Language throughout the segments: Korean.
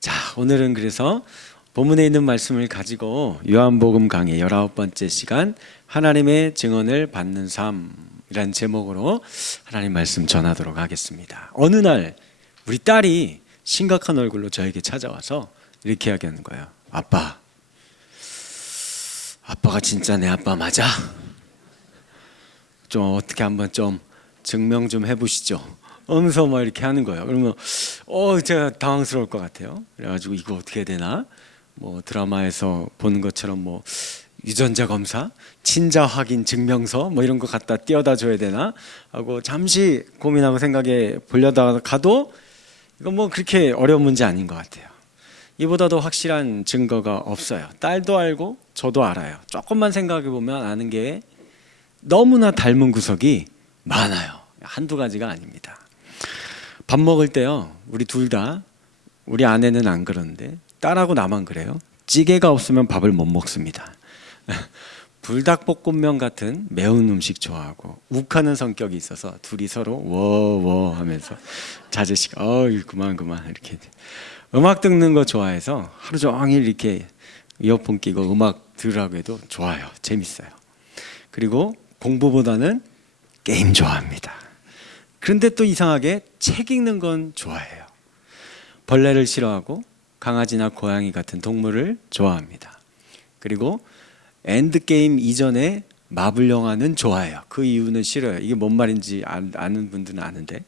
자, 오늘은 그래서 본문에 있는 말씀을 가지고 요한복음 강의 19번째 시간 하나님의 증언을 받는 삶이란 제목으로 하나님 말씀 전하도록 하겠습니다. 어느 날 우리 딸이 심각한 얼굴로 저에게 찾아와서 이렇게 이야기하는 거예요. 아빠가 진짜 내 아빠 맞아? 좀 어떻게 한번 좀 증명 좀 해보시죠. 하면서 막 이렇게 하는 거예요. 그러면 제가 당황스러울 것 같아요. 그래가지고 이거 어떻게 해야 되나? 뭐 드라마에서 보는 것처럼 뭐 유전자 검사, 친자 확인 증명서 뭐 이런 거 갖다 띄워다 줘야 되나 하고 잠시 고민하고 생각해 보려다가 가도 이건 뭐 그렇게 어려운 문제 아닌 것 같아요. 이보다도 확실한 증거가 없어요. 딸도 알고 저도 알아요. 조금만 생각해 보면 아는 게 너무나 닮은 구석이 많아요. 한두 가지가 아닙니다. 밥 먹을 때요, 우리 둘 다, 우리 아내는 안 그러는데 딸하고 나만 그래요. 찌개가 없으면 밥을 못 먹습니다. 불닭볶음면 같은 매운 음식 좋아하고 욱하는 성격이 있어서 둘이 서로 워워 하면서 자제식 그만 이렇게 음악 듣는 거 좋아해서 하루 종일 이렇게 이어폰 끼고 음악 들으라고 해도 좋아요. 재밌어요. 그리고 공부보다는 게임 좋아합니다. 그런데 또 이상하게 책 읽는 건 좋아해요. 벌레를 싫어하고 강아지나 고양이 같은 동물을 좋아합니다. 그리고 엔드게임 이전에 마블 영화는 좋아해요. 그 이유는 싫어요. 이게 뭔 말인지 아는 분들은 아는데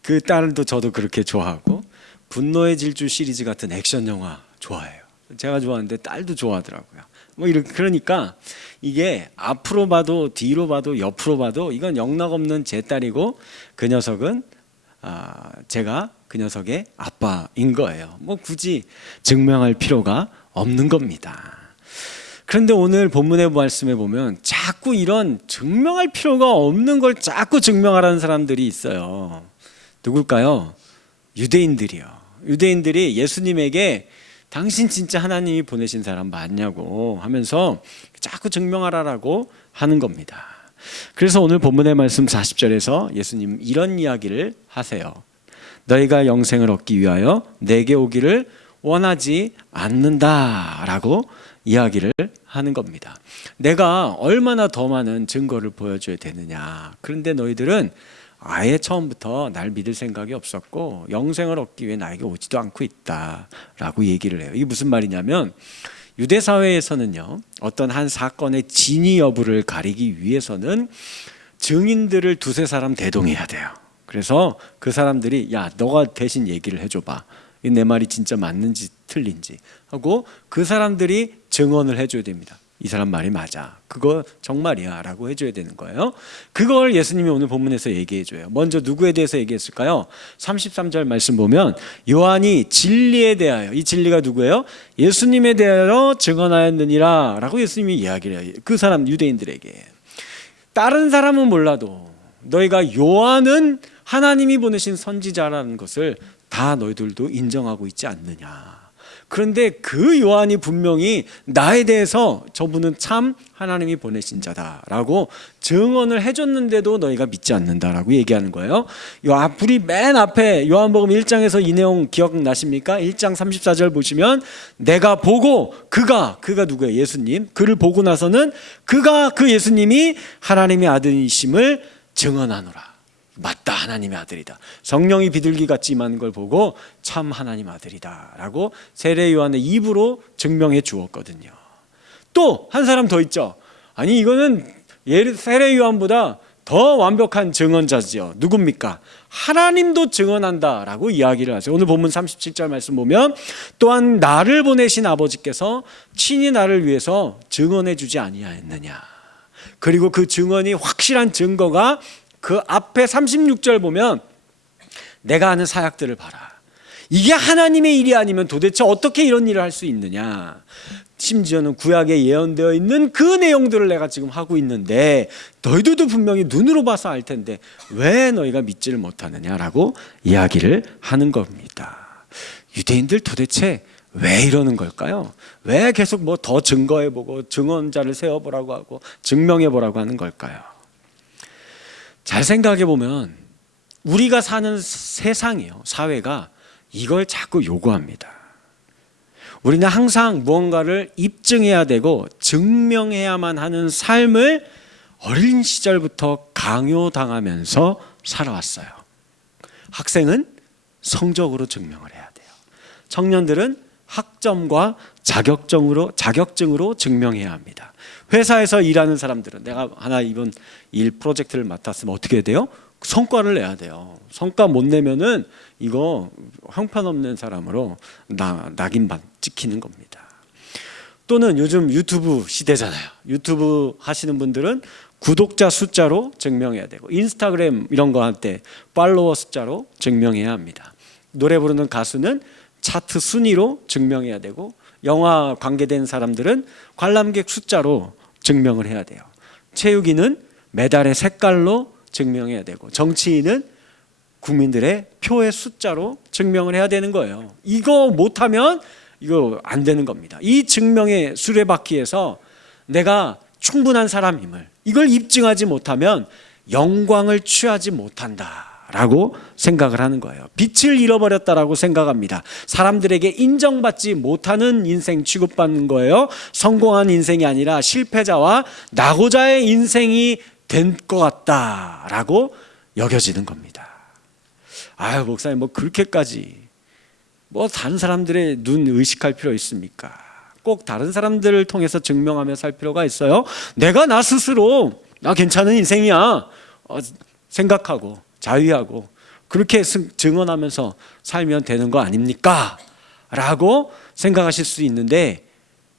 그 딸도 저도 그렇게 좋아하고 분노의 질주 시리즈 같은 액션 영화 좋아해요. 제가 좋아하는데 딸도 좋아하더라고요. 그러니까 이게 앞으로 봐도 뒤로 봐도 옆으로 봐도 이건 영락없는 제 딸이고 그 녀석은 제가 그 녀석의 아빠인 거예요. 뭐 굳이 증명할 필요가 없는 겁니다. 그런데 오늘 본문의 말씀에 보면 자꾸 이런 증명할 필요가 없는 걸 자꾸 증명하라는 사람들이 있어요. 누굴까요? 유대인들이요. 유대인들이 예수님에게 당신 진짜 하나님이 보내신 사람 맞냐고 하면서 자꾸 증명하라고 하는 겁니다. 그래서 오늘 본문의 말씀 40절에서 예수님 이런 이야기를 하세요. 너희가 영생을 얻기 위하여 내게 오기를 원하지 않는다라고 이야기를 하는 겁니다. 내가 얼마나 더 많은 증거를 보여줘야 되느냐. 그런데 너희들은 아예 처음부터 날 믿을 생각이 없었고 영생을 얻기 위해 나에게 오지도 않고 있다라고 얘기를 해요. 이게 무슨 말이냐면 유대 사회에서는요, 어떤 한 사건의 진위 여부를 가리기 위해서는 증인들을 두세 사람 대동해야 돼요. 그래서 그 사람들이 야, 너가 대신 얘기를 해줘봐. 내 말이 진짜 맞는지 틀린지 하고 그 사람들이 증언을 해줘야 됩니다. 이 사람 말이 맞아. 그거 정말이야 라고 해줘야 되는 거예요. 그걸 예수님이 오늘 본문에서 얘기해줘요. 먼저 누구에 대해서 얘기했을까요? 33절 말씀 보면 요한이 진리에 대하여, 이 진리가 누구예요? 예수님에 대하여 증언하였느니라 라고 예수님이 이야기를 해요. 그 사람 유대인들에게. 다른 사람은 몰라도 너희가 요한은 하나님이 보내신 선지자라는 것을 다 너희들도 인정하고 있지 않느냐. 그런데 그 요한이 분명히 나에 대해서 저분은 참 하나님이 보내신 자다라고 증언을 해줬는데도 너희가 믿지 않는다라고 얘기하는 거예요. 우리 맨 앞에 요한복음 1장에서 이 내용 기억나십니까? 1장 34절 보시면 내가 보고 그가 누구예요? 예수님. 그를 보고 나서는 그 예수님이 하나님의 아들이심을 증언하노라. 맞다, 하나님의 아들이다. 성령이 비둘기같이 임하는 걸 보고 참 하나님 아들이다 라고 세례 요한의 입으로 증명해 주었거든요. 또 한 사람 더 있죠. 아니 이거는 세례 요한보다 더 완벽한 증언자죠. 누굽니까? 하나님도 증언한다 라고 이야기를 하세요. 오늘 본문 37절 말씀 보면 또한 나를 보내신 아버지께서 친히 나를 위해서 증언해 주지 아니하였느냐. 그리고 그 증언이 확실한 증거가 그 앞에 36절 보면 내가 하는 사역들을 봐라. 이게 하나님의 일이 아니면 도대체 어떻게 이런 일을 할 수 있느냐. 심지어는 구약에 예언되어 있는 그 내용들을 내가 지금 하고 있는데 너희들도 분명히 눈으로 봐서 알 텐데 왜 너희가 믿지를 못하느냐라고 이야기를 하는 겁니다. 유대인들 도대체 왜 이러는 걸까요? 왜 계속 뭐 더 증거해보고 증언자를 세워보라고 하고 증명해보라고 하는 걸까요? 잘 생각해 보면 우리가 사는 세상이요, 사회가 이걸 자꾸 요구합니다. 우리는 항상 무언가를 입증해야 되고 증명해야만 하는 삶을 어린 시절부터 강요당하면서 살아왔어요. 학생은 성적으로 증명을 해야 돼요. 청년들은 학점과 자격증으로 증명해야 합니다. 회사에서 일하는 사람들은 내가 하나 이번 일 프로젝트를 맡았으면 어떻게 해야 돼요? 성과를 내야 돼요. 성과 못 내면은 이거 형편없는 사람으로 낙인반 찍히는 겁니다. 또는 요즘 유튜브 시대잖아요. 유튜브 하시는 분들은 구독자 숫자로 증명해야 되고, 인스타그램 이런 거 할 때 팔로워 숫자로 증명해야 합니다. 노래 부르는 가수는 차트 순위로 증명해야 되고, 영화 관계된 사람들은 관람객 숫자로 증명을 해야 돼요. 체육인은 메달의 색깔로 증명해야 되고, 정치인은 국민들의 표의 숫자로 증명을 해야 되는 거예요. 이거 못하면 이거 안 되는 겁니다. 이 증명의 수레바퀴에서 내가 충분한 사람임을, 이걸 입증하지 못하면 영광을 취하지 못한다라고 생각을 하는 거예요. 빛을 잃어버렸다라고 생각합니다. 사람들에게 인정받지 못하는 인생 취급받는 거예요. 성공한 인생이 아니라 실패자와 낙오자의 인생이 된 것 같다라고 여겨지는 겁니다. 아유, 목사님 뭐 그렇게까지 뭐 다른 사람들의 눈 의식할 필요 있습니까? 꼭 다른 사람들을 통해서 증명하며 살 필요가 있어요? 내가 나 스스로 나 괜찮은 인생이야 생각하고 자위하고 그렇게 증언하면서 살면 되는 거 아닙니까? 라고 생각하실 수 있는데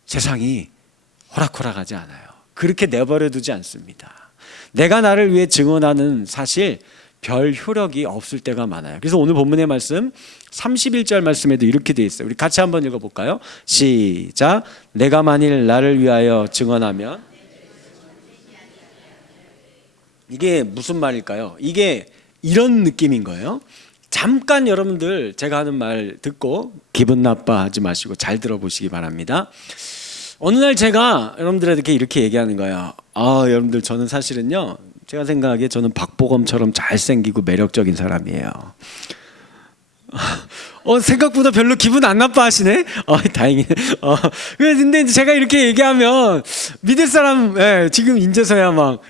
세상이 호락호락하지 않아요. 그렇게 내버려 두지 않습니다. 내가 나를 위해 증언하는 사실 별 효력이 없을 때가 많아요. 그래서 오늘 본문의 말씀 31절 말씀에도 이렇게 되어 있어요. 우리 같이 한번 읽어볼까요? 시작. 내가 만일 나를 위하여 증언하면, 이게 무슨 말일까요? 이게 이런 느낌인 거예요. 잠깐 여러분들 제가 하는 말 듣고 기분 나빠하지 마시고 잘 들어보시기 바랍니다. 어느 날 제가 여러분들에게 이렇게 얘기하는 거예요. 여러분들 저는 사실은요, 제가 생각하기에 저는 박보검처럼 잘생기고 매력적인 사람이에요. 생각보다 별로 기분 안 나빠하시네. 다행이네. 근데 제가 이렇게 얘기하면 믿을 사람, 지금 인제서야 막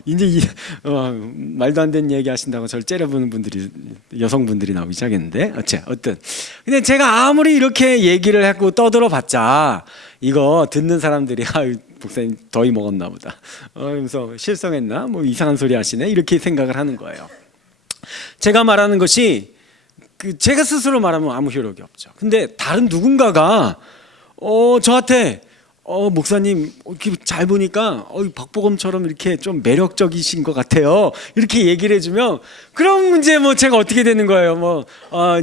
말도 안 되는 얘기 하신다고 저를 째려보는 분들이, 여성분들이 나오기 시작했는데, 어쨌든 근데 제가 아무리 이렇게 얘기를 하고 떠들어봤자 이거 듣는 사람들이 목사님 더위 먹었나 보다, 그래서 실성했나, 뭐 이상한 소리 하시네, 이렇게 생각을 하는 거예요. 제가 말하는 것이 제가 스스로 말하면 아무 효력이 없죠. 근데 다른 누군가가 저한테 목사님 이렇게 잘 보니까 박보검처럼 이렇게 좀 매력적이신 것 같아요, 이렇게 얘기를 해주면 그럼 이제 뭐 제가 어떻게 되는 거예요?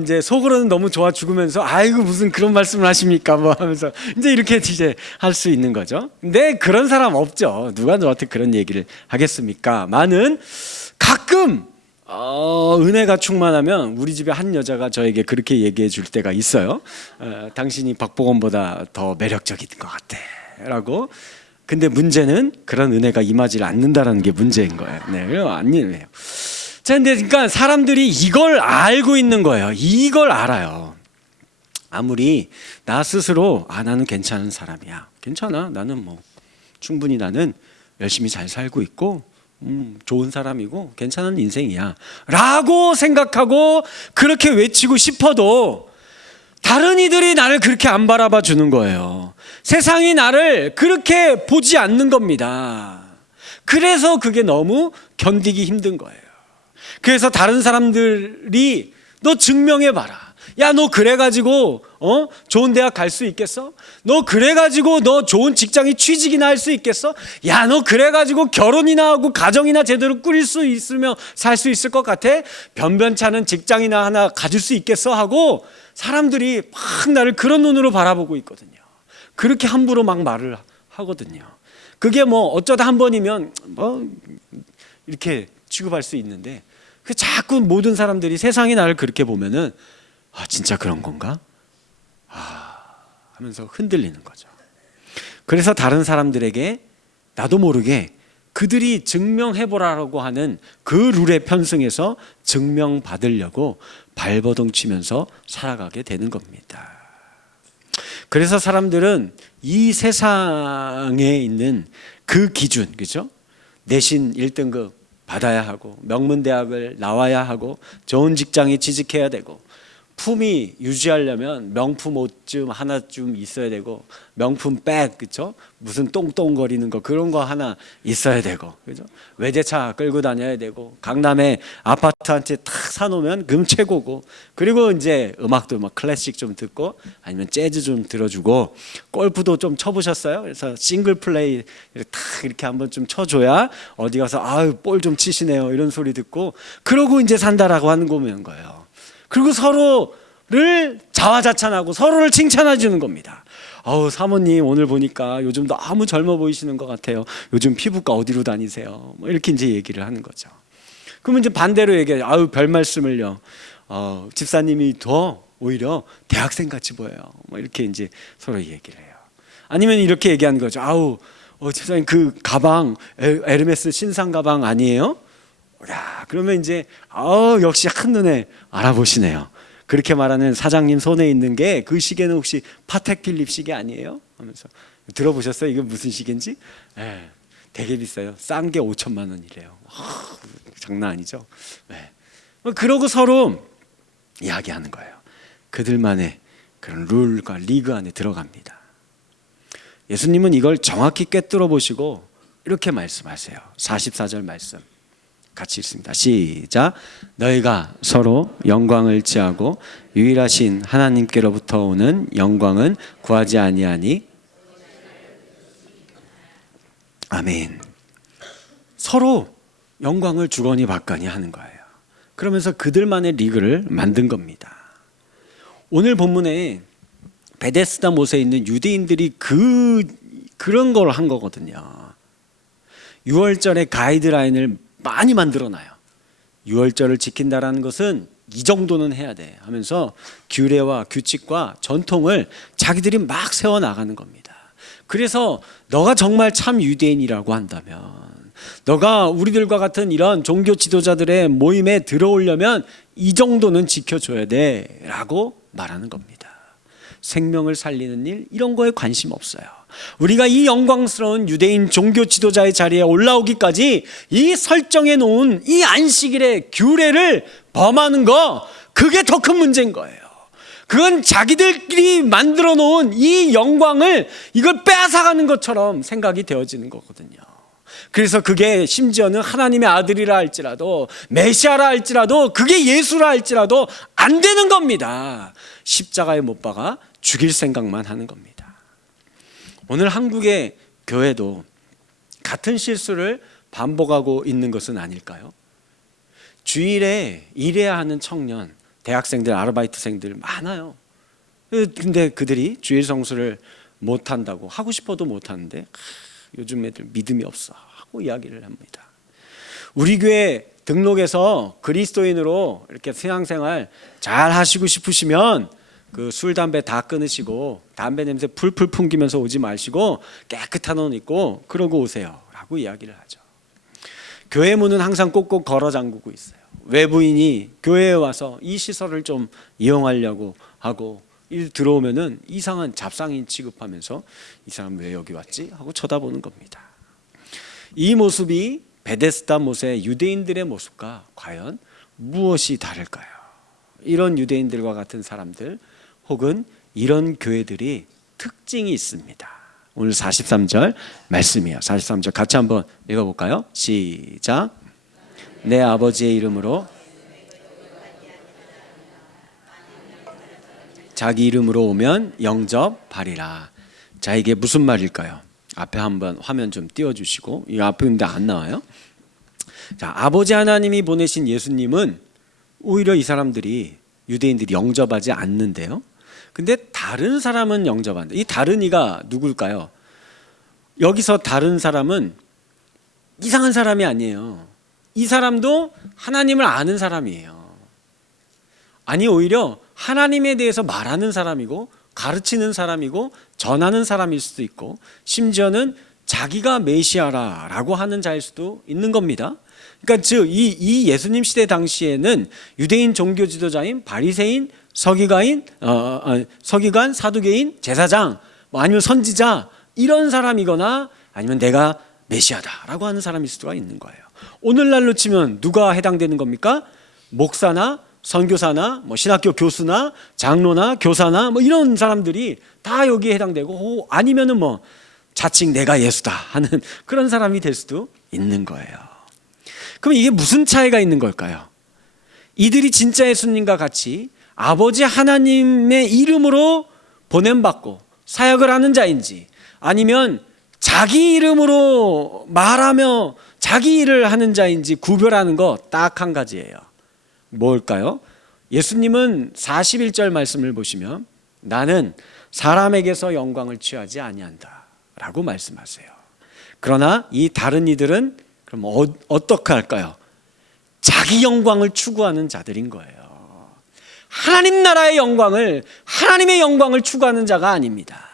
이제 속으로는 너무 좋아 죽으면서 아이고 무슨 그런 말씀을 하십니까 뭐 하면서 이제 이렇게 이제 할 수 있는 거죠. 근데 그런 사람 없죠. 누가 저한테 그런 얘기를 하겠습니까? 많은 가끔 은혜가 충만하면 우리 집에 한 여자가 저에게 그렇게 얘기해 줄 때가 있어요. 당신이 박보검보다 더 매력적인 것 같아 라고. 근데 문제는 그런 은혜가 임하지 않는다는 게 문제인 거예요. 아니에요. 자, 근데 그러니까 사람들이 이걸 알고 있는 거예요. 이걸 알아요. 아무리 나 스스로 나는 괜찮은 사람이야, 괜찮아, 나는 뭐 충분히 나는 열심히 잘 살고 있고 좋은 사람이고 괜찮은 인생이야 라고 생각하고 그렇게 외치고 싶어도 다른 이들이 나를 그렇게 안 바라봐 주는 거예요. 세상이 나를 그렇게 보지 않는 겁니다. 그래서 그게 너무 견디기 힘든 거예요. 그래서 다른 사람들이 너 증명해봐라, 야 너 그래가지고 좋은 대학 갈 수 있겠어? 너 그래가지고 너 좋은 직장에 취직이나 할 수 있겠어? 야 너 그래가지고 결혼이나 하고 가정이나 제대로 꾸릴 수 있으면 살 수 있을 것 같아? 변변찮은 직장이나 하나 가질 수 있겠어? 하고 사람들이 막 나를 그런 눈으로 바라보고 있거든요. 그렇게 함부로 막 말을 하거든요. 그게 뭐 어쩌다 한 번이면 뭐 이렇게 취급할 수 있는데, 자꾸 모든 사람들이 세상이 나를 그렇게 보면은 진짜 그런 건가? 하면서 흔들리는 거죠. 그래서 다른 사람들에게 나도 모르게 그들이 증명해보라고 하는 그 룰에 편승해서 증명받으려고 발버둥 치면서 살아가게 되는 겁니다. 그래서 사람들은 이 세상에 있는 그 기준, 그죠? 내신 1등급 받아야 하고, 명문대학을 나와야 하고, 좋은 직장에 취직해야 되고, 품위 유지하려면 명품 옷 좀 하나쯤 있어야 되고, 명품 백, 그죠? 무슨 똥똥거리는 거 그런 거 하나 있어야 되고, 그죠? 외제차 끌고 다녀야 되고, 강남에 아파트 한 채 탁 사놓으면 금 최고고, 그리고 이제 음악도 막 클래식 좀 듣고, 아니면 재즈 좀 들어주고, 골프도 좀 쳐보셨어요? 그래서 싱글 플레이 탁 이렇게 한번 좀 쳐줘야 어디 가서 아유 볼 좀 치시네요 이런 소리 듣고, 그러고 이제 산다라고 하는 거예요. 그리고 서로를 자화자찬하고 서로를 칭찬해 주는 겁니다. 아우 사모님 오늘 보니까 요즘 너무 젊어 보이시는 것 같아요. 요즘 피부과 어디로 다니세요? 뭐 이렇게 이제 얘기를 하는 거죠. 그러면 이제 반대로 얘기해요. 아우 별 말씀을요. 집사님이 더 오히려 대학생 같이 보여요. 뭐 이렇게 이제 서로 얘기를 해요. 아니면 이렇게 얘기하는 거죠. 아우 집사님 그 가방 에르메스 신상 가방 아니에요? 야, 그러면 이제 역시 한눈에 알아보시네요. 그렇게 말하는 사장님 손에 있는 게 그 시계는 혹시 파텍 필립 시계 아니에요? 하면서 들어보셨어요? 이게 무슨 시계인지? 네, 되게 비싸요. 싼 게 5천만 원이래요. 장난 아니죠? 네. 그러고 서로 이야기하는 거예요. 그들만의 그런 룰과 리그 안에 들어갑니다. 예수님은 이걸 정확히 꿰뚫어 보시고 이렇게 말씀하세요. 44절 말씀 같이 읽습니다. 시작. 너희가 서로 영광을 취하고 유일하신 하나님께로부터 오는 영광은 구하지 아니하니. 아멘. 서로 영광을 주거니 받거니 하는 거예요. 그러면서 그들만의 리그를 만든 겁니다. 오늘 본문에 베데스다 못에 있는 유대인들이 그런 걸 한 거거든요. 6월절의 가이드라인을 많이 만들어놔요. 6월절을 지킨다라는 것은 이 정도는 해야 돼 하면서 규례와 규칙과 전통을 자기들이 막 세워나가는 겁니다. 그래서 너가 정말 참 유대인이라고 한다면, 너가 우리들과 같은 이런 종교 지도자들의 모임에 들어오려면 이 정도는 지켜줘야 돼 라고 말하는 겁니다. 생명을 살리는 일 이런 거에 관심 없어요. 우리가 이 영광스러운 유대인 종교 지도자의 자리에 올라오기까지 이 설정해 놓은 이 안식일의 규례를 범하는 거, 그게 더 큰 문제인 거예요. 그건 자기들끼리 만들어 놓은 이 영광을 이걸 빼앗아가는 것처럼 생각이 되어지는 거거든요. 그래서 그게 심지어는 하나님의 아들이라 할지라도, 메시아라 할지라도, 그게 예수라 할지라도 안 되는 겁니다. 십자가에 못 박아 죽일 생각만 하는 겁니다. 오늘 한국의 교회도 같은 실수를 반복하고 있는 것은 아닐까요? 주일에 일해야 하는 청년, 대학생들, 아르바이트생들 많아요. 근데 그들이 주일 성수를 못한다고, 하고 싶어도 못하는데 요즘 애들 믿음이 없어 하고 이야기를 합니다. 우리 교회 등록해서 그리스도인으로 이렇게 신앙생활 잘 하시고 싶으시면 그 술, 담배 다 끊으시고 담배 냄새 풀풀 풍기면서 오지 마시고 깨끗한 옷 입고 그러고 오세요 라고 이야기를 하죠. 교회 문은 항상 꼭꼭 걸어 잠그고 있어요. 외부인이 교회에 와서 이 시설을 좀 이용하려고 하고 들어오면은 이상한 잡상인 취급하면서 이 사람 왜 여기 왔지? 하고 쳐다보는 겁니다. 이 모습이 베데스다 못의 유대인들의 모습과 과연 무엇이 다를까요? 이런 유대인들과 같은 사람들 혹은 이런 교회들이 특징이 있습니다. 오늘 43절 말씀이에요. 43절 같이 한번 읽어볼까요? 시작. 내 아버지의 이름으로 자기 이름으로 오면 영접하리라. 자, 이게 무슨 말일까요? 앞에 한번 화면 좀 띄워주시고, 이 앞에 근데 안 나와요. 자, 아버지 하나님이 보내신 예수님은 오히려 이 사람들이, 유대인들이 영접하지 않는데요. 근데 다른 사람은 영접한다. 이 다른 이가 누굴까요? 여기서 다른 사람은 이상한 사람이 아니에요. 이 사람도 하나님을 아는 사람이에요. 아니, 오히려 하나님에 대해서 말하는 사람이고 가르치는 사람이고 전하는 사람일 수도 있고, 심지어는 자기가 메시아라라고 하는 자일 수도 있는 겁니다. 그러니까 즉 이 예수님 시대 당시에는 유대인 종교 지도자인 바리새인, 서기관, 사두개인, 제사장, 뭐 아니면 선지자 이런 사람이거나 아니면 내가 메시아다라고 하는 사람일 수가 있는 거예요. 오늘날로 치면 누가 해당되는 겁니까? 목사나 선교사나 뭐 신학교 교수나 장로나 교사나 뭐 이런 사람들이 다 여기에 해당되고, 아니면은 뭐 자칭 내가 예수다 하는 그런 사람이 될 수도 있는 거예요. 그럼 이게 무슨 차이가 있는 걸까요? 이들이 진짜 예수님과 같이 아버지 하나님의 이름으로 보냄받고 사역을 하는 자인지, 아니면 자기 이름으로 말하며 자기 일을 하는 자인지 구별하는 거 딱 한 가지예요. 뭘까요? 예수님은 41절 말씀을 보시면 나는 사람에게서 영광을 취하지 아니한다 라고 말씀하세요. 그러나 이 다른 이들은 그럼 어떻게 할까요? 자기 영광을 추구하는 자들인 거예요. 하나님 나라의 영광을, 하나님의 영광을 추구하는 자가 아닙니다.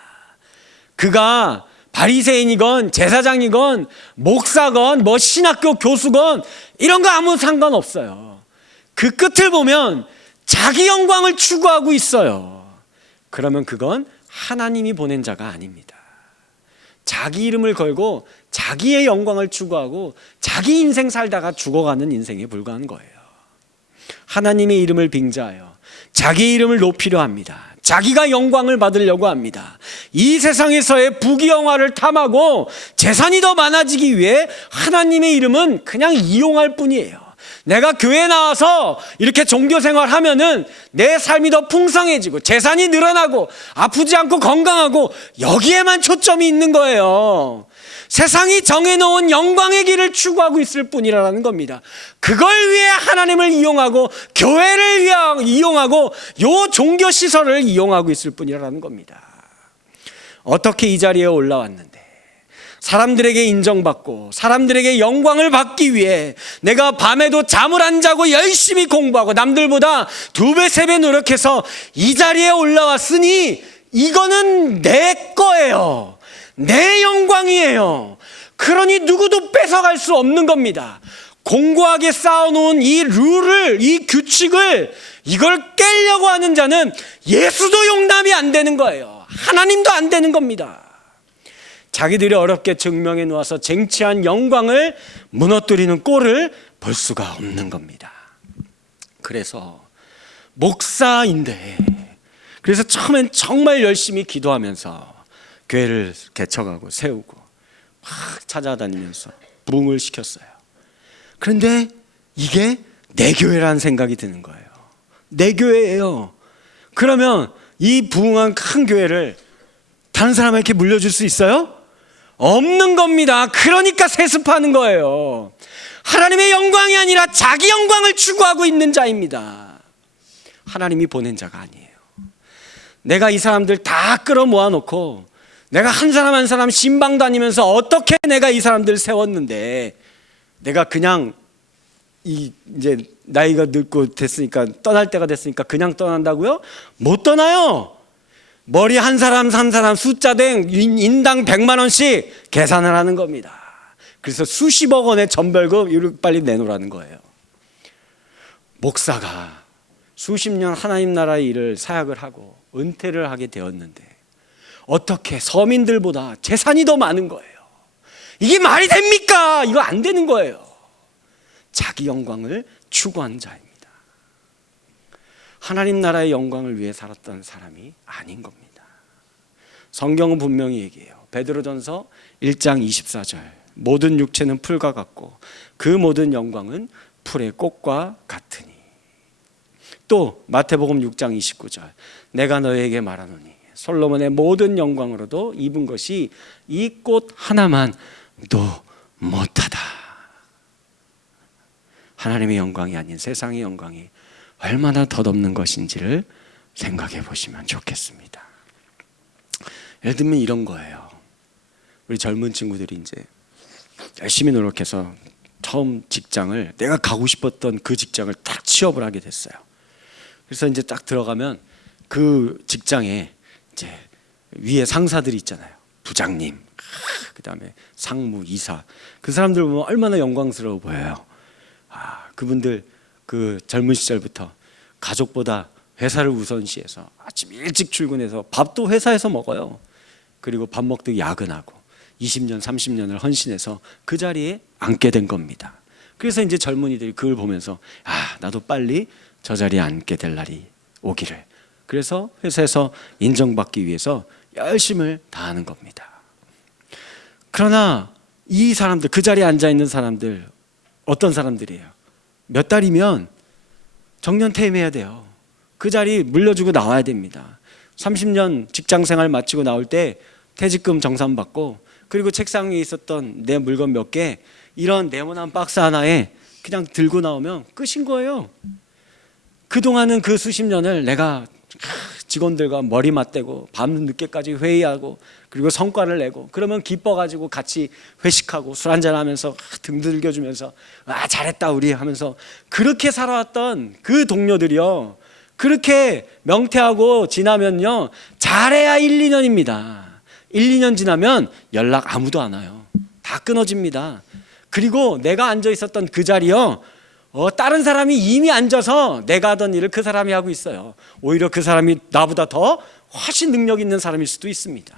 그가 바리새인이건 제사장이건 목사건 뭐 신학교 교수건 이런 거 아무 상관없어요. 그 끝을 보면 자기 영광을 추구하고 있어요. 그러면 그건 하나님이 보낸 자가 아닙니다. 자기 이름을 걸고 자기의 영광을 추구하고 자기 인생 살다가 죽어가는 인생에 불과한 거예요. 하나님의 이름을 빙자하여 자기 이름을 높이려 합니다. 자기가 영광을 받으려고 합니다. 이 세상에서의 부귀영화를 탐하고 재산이 더 많아지기 위해 하나님의 이름은 그냥 이용할 뿐이에요. 내가 교회 나와서 이렇게 종교생활 하면은 내 삶이 더 풍성해지고 재산이 늘어나고 아프지 않고 건강하고 여기에만 초점이 있는 거예요. 세상이 정해놓은 영광의 길을 추구하고 있을 뿐이라는 겁니다. 그걸 위해 하나님을 이용하고 교회를 이용하고 요 종교시설을 이용하고 있을 뿐이라는 겁니다. 어떻게 이 자리에 올라왔는데 사람들에게 인정받고 사람들에게 영광을 받기 위해 내가 밤에도 잠을 안 자고 열심히 공부하고 남들보다 2배, 3배 노력해서 이 자리에 올라왔으니 이거는 내 거예요. 내 영광이에요. 그러니 누구도 뺏어갈 수 없는 겁니다. 공고하게 쌓아놓은 이 룰을, 이 규칙을 이걸 깨려고 하는 자는 예수도 용납이 안 되는 거예요. 하나님도 안 되는 겁니다. 자기들이 어렵게 증명해 놓아서 쟁취한 영광을 무너뜨리는 꼴을 볼 수가 없는 겁니다. 그래서 목사인데, 그래서 처음엔 정말 열심히 기도하면서 교회를 개척하고 세우고 막 찾아다니면서 부흥을 시켰어요. 그런데 이게 내 교회라는 생각이 드는 거예요. 내 교회예요. 그러면 이 부흥한 큰 교회를 다른 사람에게 물려줄 수 있어요? 없는 겁니다. 그러니까 세습하는 거예요. 하나님의 영광이 아니라 자기 영광을 추구하고 있는 자입니다. 하나님이 보낸 자가 아니에요. 내가 이 사람들 다 끌어모아 놓고 내가 한 사람 한 사람 신방 다니면서 어떻게 내가 이 사람들 세웠는데 내가 그냥 이제 나이가 늙고 됐으니까 떠날 때가 됐으니까 그냥 떠난다고요? 못 떠나요. 머리 한 사람 숫자당 인당 100만 원씩 계산을 하는 겁니다. 그래서 수십억 원의 전벌금 이렇게 빨리 내놓으라는 거예요. 목사가 수십 년 하나님 나라의 일을 사역을 하고 은퇴를 하게 되었는데 어떻게 서민들보다 재산이 더 많은 거예요. 이게 말이 됩니까? 이거 안 되는 거예요. 자기 영광을 추구한 자입니다. 하나님 나라의 영광을 위해 살았던 사람이 아닌 겁니다. 성경은 분명히 얘기해요. 베드로전서 1장 24절 모든 육체는 풀과 같고 그 모든 영광은 풀의 꽃과 같으니. 또 마태복음 6장 29절 내가 너희에게 말하노니 솔로몬의 모든 영광으로도 입은 것이 이 꽃 하나만도 못하다. 하나님의 영광이 아닌 세상의 영광이 얼마나 덧없는 것인지를 생각해 보시면 좋겠습니다. 예를 들면 이런 거예요. 우리 젊은 친구들이 이제 열심히 노력해서 처음 직장을, 내가 가고 싶었던 그 직장을 딱 취업을 하게 됐어요. 그래서 이제 딱 들어가면 그 직장에 이제 위에 상사들이 있잖아요. 부장님, 그다음에 상무, 이사, 그 사람들 보면 얼마나 영광스러워 보여요. 그분들 그 젊은 시절부터 가족보다 회사를 우선시해서 아침 일찍 출근해서 밥도 회사에서 먹어요. 그리고 밥 먹듯 야근하고 20년, 30년을 헌신해서 그 자리에 앉게 된 겁니다. 그래서 이제 젊은이들이 그걸 보면서 나도 빨리 저 자리에 앉게 될 날이 오기를. 그래서 회사에서 인정받기 위해서 열심을 다하는 겁니다. 그러나 이 사람들, 그 자리에 앉아 있는 사람들 어떤 사람들이에요? 몇 달이면 정년 퇴임해야 돼요. 그 자리 물려주고 나와야 됩니다. 30년 직장생활 마치고 나올 때 퇴직금 정산받고, 그리고 책상 위에 있었던 내 물건 몇 개, 이런 네모난 박스 하나에 그냥 들고 나오면 끝인 거예요. 그동안은 그 수십 년을 내가 직원들과 머리 맞대고 밤 늦게까지 회의하고 그리고 성과를 내고, 그러면 기뻐가지고 같이 회식하고 술 한잔하면서 등 들겨주면서 잘했다 우리 하면서 그렇게 살아왔던 그 동료들이요, 그렇게 명퇴하고 지나면요 잘해야 1, 2년입니다. 1, 2년 지나면 연락 아무도 안 와요. 다 끊어집니다. 그리고 내가 앉아 있었던 그 자리요, 다른 사람이 이미 앉아서 내가 하던 일을 그 사람이 하고 있어요. 오히려 그 사람이 나보다 더 훨씬 능력 있는 사람일 수도 있습니다.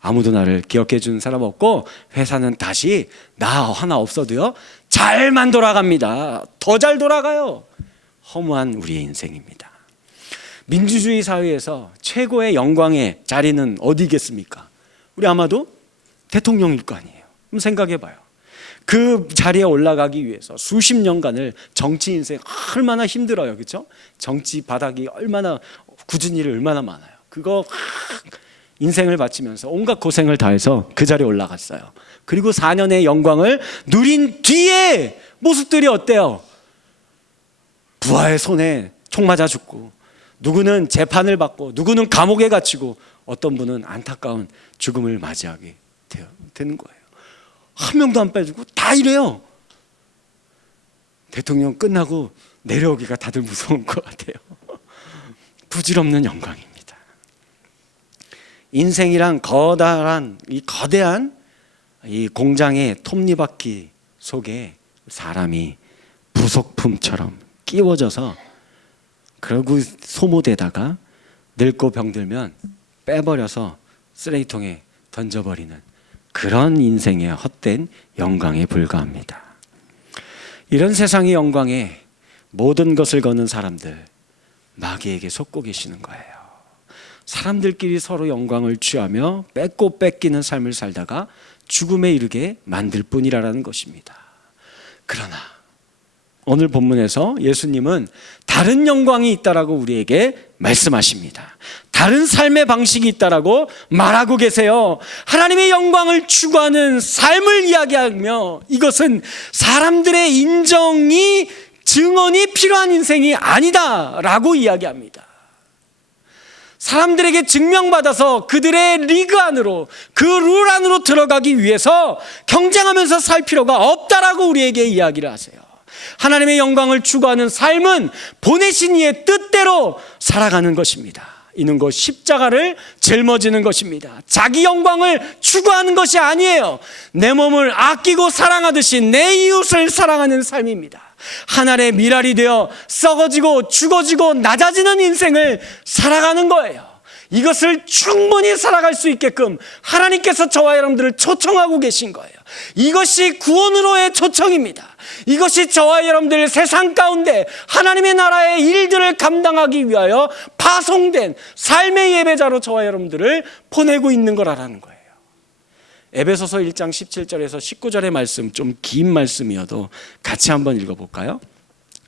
아무도 나를 기억해 주는 사람 없고, 회사는 다시 나 하나 없어도요 잘만 돌아갑니다. 더 잘 돌아가요. 허무한 우리의 인생입니다. 민주주의 사회에서 최고의 영광의 자리는 어디겠습니까? 우리 아마도 대통령일 거 아니에요. 그럼 생각해 봐요. 그 자리에 올라가기 위해서 수십 년간을 정치 인생 얼마나 힘들어요, 그렇죠? 정치 바닥이 얼마나 굳은 일이 얼마나 많아요. 그거 인생을 바치면서 온갖 고생을 다해서 그 자리에 올라갔어요. 그리고 4년의 영광을 누린 뒤에 모습들이 어때요? 부하의 손에 총 맞아 죽고, 누구는 재판을 받고, 누구는 감옥에 갇히고, 어떤 분은 안타까운 죽음을 맞이하게 되는 거예요. 한 명도 안 빼주고 다 이래요. 대통령 끝나고 내려오기가 다들 무서운 것 같아요. 부질없는 영광입니다. 인생이란 거대한 이 공장의 톱니바퀴 속에 사람이 부속품처럼 끼워져서, 그러고 소모되다가 늙고 병들면 빼버려서 쓰레기통에 던져버리는 그런 인생의 헛된 영광에 불과합니다. 이런 세상의 영광에 모든 것을 거는 사람들, 마귀에게 속고 계시는 거예요. 사람들끼리 서로 영광을 취하며 뺏고 뺏기는 삶을 살다가 죽음에 이르게 만들 뿐이라는 것입니다. 그러나 오늘 본문에서 예수님은 다른 영광이 있다라고 우리에게 말씀하십니다. 다른 삶의 방식이 있다라고 말하고 계세요. 하나님의 영광을 추구하는 삶을 이야기하며, 이것은 사람들의 인정이, 증언이 필요한 인생이 아니다라고 이야기합니다. 사람들에게 증명받아서 그들의 리그 안으로, 그 룰 안으로 들어가기 위해서 경쟁하면서 살 필요가 없다라고 우리에게 이야기를 하세요. 하나님의 영광을 추구하는 삶은 보내신 이의 뜻대로 살아가는 것입니다. 이는 곧 십자가를 짊어지는 것입니다. 자기 영광을 추구하는 것이 아니에요. 내 몸을 아끼고 사랑하듯이 내 이웃을 사랑하는 삶입니다. 하늘의 미랄이 되어 썩어지고 죽어지고 낮아지는 인생을 살아가는 거예요. 이것을 충분히 살아갈 수 있게끔 하나님께서 저와 여러분들을 초청하고 계신 거예요. 이것이 구원으로의 초청입니다. 이것이 저와 여러분들 세상 가운데 하나님의 나라의 일들을 감당하기 위하여 파송된 삶의 예배자로 저와 여러분들을 보내고 있는 거라는 거예요. 에베소서 1장 17절에서 19절의 말씀, 좀 긴 말씀이어도 같이 한번 읽어볼까요?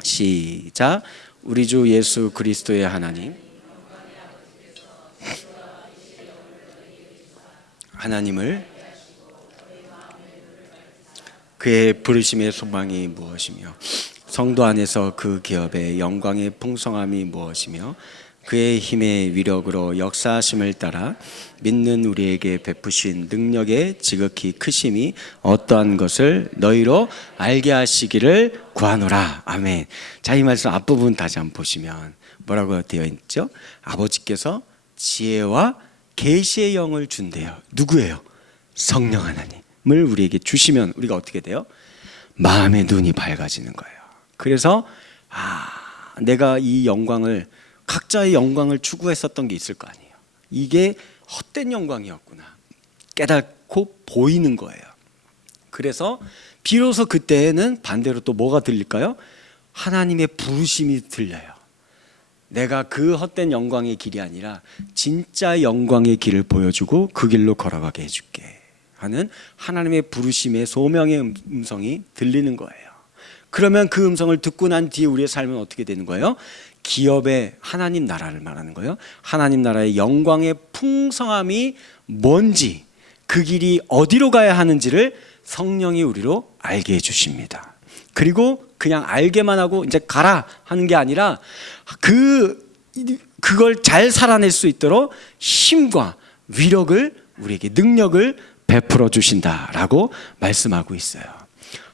시작. 우리 주 예수 그리스도의 하나님을 그의 부르심의 소망이 무엇이며 성도 안에서 그 기업의 영광의 풍성함이 무엇이며 그의 힘의 위력으로 역사하심을 따라 믿는 우리에게 베푸신 능력의 지극히 크심이 어떠한 것을 너희로 알게 하시기를 구하노라. 아멘. 자, 이 말씀 앞부분 다시 한번 보시면 뭐라고 되어 있죠? 아버지께서 지혜와 계시의 영을 준대요. 누구예요? 성령 하나님을 우리에게 주시면 우리가 어떻게 돼요? 마음의 눈이 밝아지는 거예요. 그래서 내가 이 영광을, 각자의 영광을 추구했었던 게 있을 거 아니에요. 이게 헛된 영광이었구나 깨닫고 보이는 거예요. 그래서 비로소 그때는 반대로 또 뭐가 들릴까요? 하나님의 부르심이 들려요. 내가 그 헛된 영광의 길이 아니라 진짜 영광의 길을 보여주고 그 길로 걸어가게 해줄게 하는 하나님의 부르심의 소명의 음성이 들리는 거예요. 그러면 그 음성을 듣고 난 뒤에 우리의 삶은 어떻게 되는 거예요? 기업의 하나님 나라를 말하는 거예요. 하나님 나라의 영광의 풍성함이 뭔지, 그 길이 어디로 가야 하는지를 성령이 우리로 알게 해주십니다. 그리고 그냥 알게만 하고 이제 가라 하는 게 아니라 그걸 잘 살아낼 수 있도록 힘과 위력을, 우리에게 능력을 베풀어 주신다라고 말씀하고 있어요.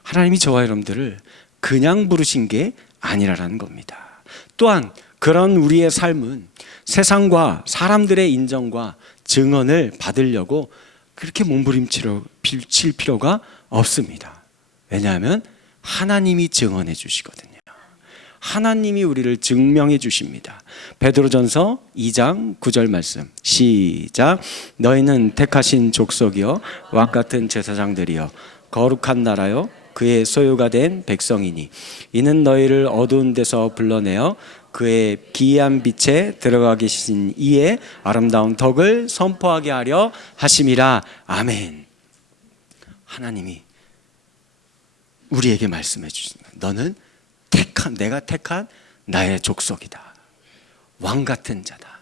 하나님이 저와 여러분들을 그냥 부르신 게 아니라는 겁니다. 또한 그런 우리의 삶은 세상과 사람들의 인정과 증언을 받으려고 그렇게 몸부림칠 필요가 없습니다. 왜냐하면 하나님이 증언해 주시거든요. 하나님이 우리를 증명해 주십니다. 베드로전서 2장 9절 말씀 시작. 너희는 택하신 족속이요 왕 같은 제사장들이요 거룩한 나라요 그의 소유가 된 백성이니 이는 너희를 어두운 데서 불러내어 그의 기이한 빛에 들어가 계신 이의 아름다운 덕을 선포하게 하려 하심이라. 아멘. 하나님이 우리에게 말씀해 주십니다. 너는 내가 택한 나의 족속이다. 왕 같은 자다.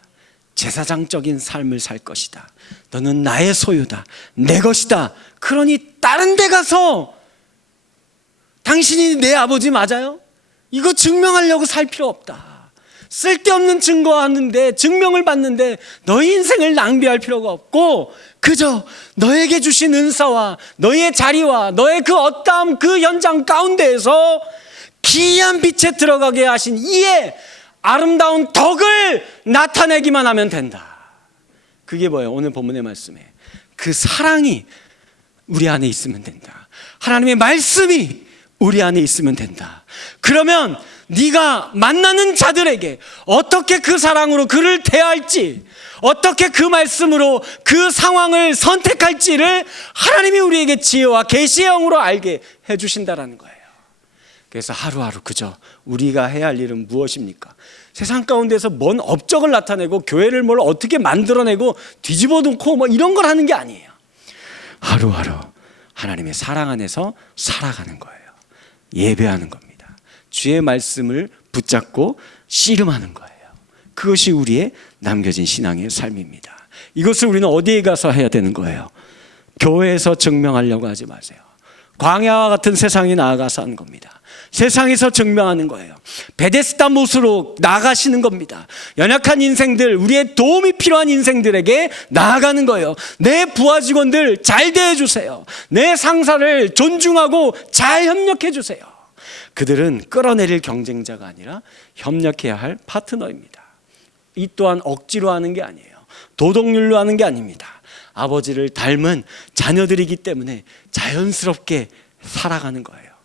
제사장적인 삶을 살 것이다. 너는 나의 소유다. 내 것이다. 그러니 다른 데 가서 당신이 내 아버지 맞아요? 이거 증명하려고 살 필요 없다. 쓸데없는 증거하는데, 증명을 받는데 너의 인생을 낭비할 필요가 없고 그저 너에게 주신 은사와 너의 자리와 너의 그 어떠함 그 현장 가운데에서 기이한 빛에 들어가게 하신 이의 아름다운 덕을 나타내기만 하면 된다. 그게 뭐예요? 오늘 본문의 말씀에 그 사랑이 우리 안에 있으면 된다. 하나님의 말씀이 우리 안에 있으면 된다. 그러면 네가 만나는 자들에게 어떻게 그 사랑으로 그를 대할지, 어떻게 그 말씀으로 그 상황을 선택할지를 하나님이 우리에게 지혜와 계시의 영으로 알게 해주신다라는 거예요. 그래서 하루하루 그저 우리가 해야 할 일은 무엇입니까? 세상 가운데서 뭔 업적을 나타내고 교회를 뭘 어떻게 만들어내고 뒤집어 놓고 뭐 이런 걸 하는 게 아니에요. 하루하루 하나님의 사랑 안에서 살아가는 거예요. 예배하는 겁니다. 주의 말씀을 붙잡고 씨름하는 거예요. 그것이 우리의 남겨진 신앙의 삶입니다. 이것을 우리는 어디에 가서 해야 되는 거예요? 교회에서 증명하려고 하지 마세요. 광야와 같은 세상에 나아가서 하는 겁니다. 세상에서 증명하는 거예요. 베데스다 못으로 나아가시는 겁니다. 연약한 인생들, 우리의 도움이 필요한 인생들에게 나아가는 거예요. 내 부하 직원들 잘 대해주세요. 내 상사를 존중하고 잘 협력해 주세요. 그들은 끌어내릴 경쟁자가 아니라 협력해야 할 파트너입니다. 이 또한 억지로 하는 게 아니에요. 도덕률로 하는 게 아닙니다. 아버지를 닮은 자녀들이기 때문에 자연스럽게 살아가는 거예요.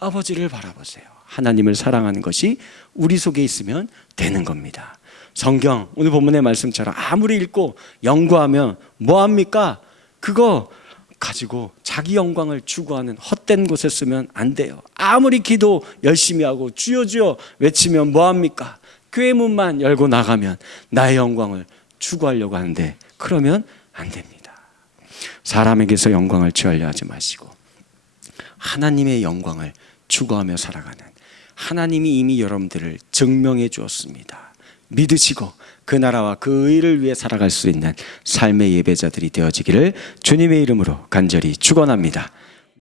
아버지를 바라보세요. 하나님을 사랑하는 것이 우리 속에 있으면 되는 겁니다. 성경 오늘 본문의 말씀처럼 아무리 읽고 연구하면 뭐합니까? 그거 가지고 자기 영광을 추구하는 헛된 곳에 쓰면 안 돼요. 아무리 기도 열심히 하고 주여 주여 외치면 뭐합니까? 교회 문만 열고 나가면 나의 영광을 추구하려고 하는데 그러면 안 됩니다. 사람에게서 영광을 취하려 하지 마시고 하나님의 영광을 추구하며 살아가는, 하나님이 이미 여러분들을 증명해 주었습니다. 믿으시고 그 나라와 그 의를 위해 살아갈 수 있는 삶의 예배자들이 되어지기를 주님의 이름으로 간절히 축원합니다.